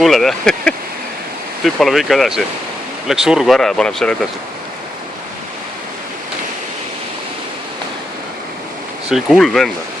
Kuuled, jah? Tüüp palub ikka edasi. Läks surgu ära ja paneb selle edasi. See oli hull vend.